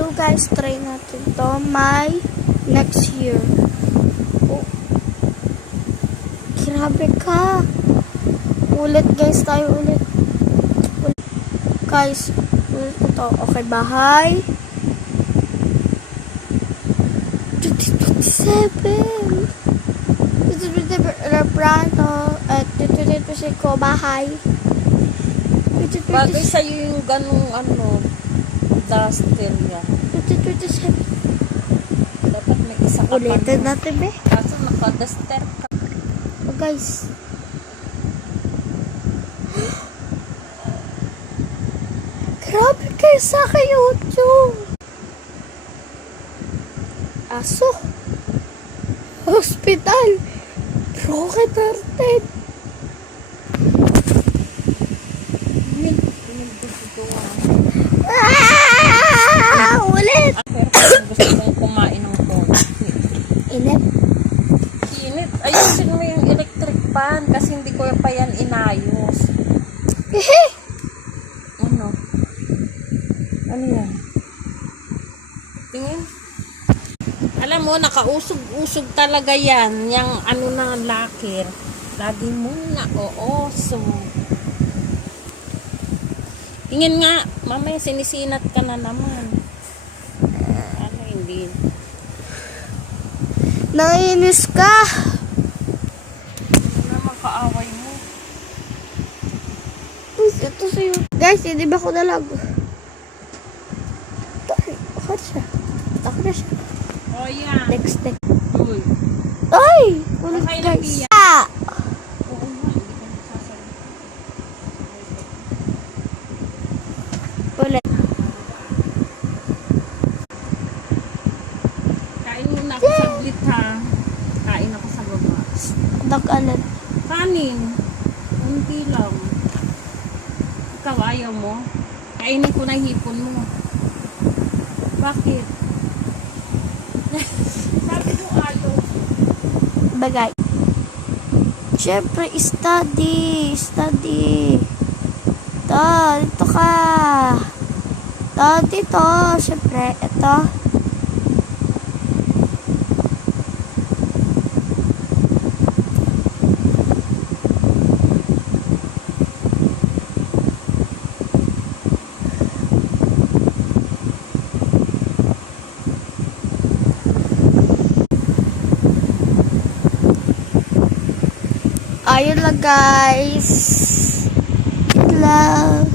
So guys, try natin to my next year. Oh. Grabe ka. Ulit guys, tayo ulit. Guys, ulit ito. Okay, bahay. 2027. 2027, Reprano. At 2027 ko, bahay. Bagay sa'yo yung ganong duster niya. 2027. Dapat may isa ka pa. Ulitin natin, be. Kaso naka-duster ka. Oh, guys. Grabe kayo sa YouTube. Aso. Hospital. Broken hearted. Ulit. Pero kung gusto mong kumain ng konti. Init. Init. Ayusin mo yung electric fan kasi hindi ko pa yan inayos. Hehe. Ano? Ano yan? Tingin. Alam mo, nakausog-usog talaga yan. Yung ng lakir. Lagi mo nauusog. Tingin nga. Mamaya sinisinat ka na naman. Ano hindi? Nainis ka. Ano naman kaaway mo? Ito sa'yo. Guys, hindi ba ako dalag? Ako siya. Ako na siya. Oh, yan. Next. Uy. Ay! Ulit Okay lang, guys. Pia. Ah! Oo nga, hindi ka nagsasalita. Ulit. Kain muna ako saglit ha. Kain ako sa baba. Nag-alat. Kanin. Unti lang. Ikaw ayaw mo? Kainin ko na hipon mo. Bakit? Sabi mo ayaw. Bagay. Siyempre, study. Study. Ito, dito ka. Ito, dito. Siyempre, ito. Ayun lang guys. Good love.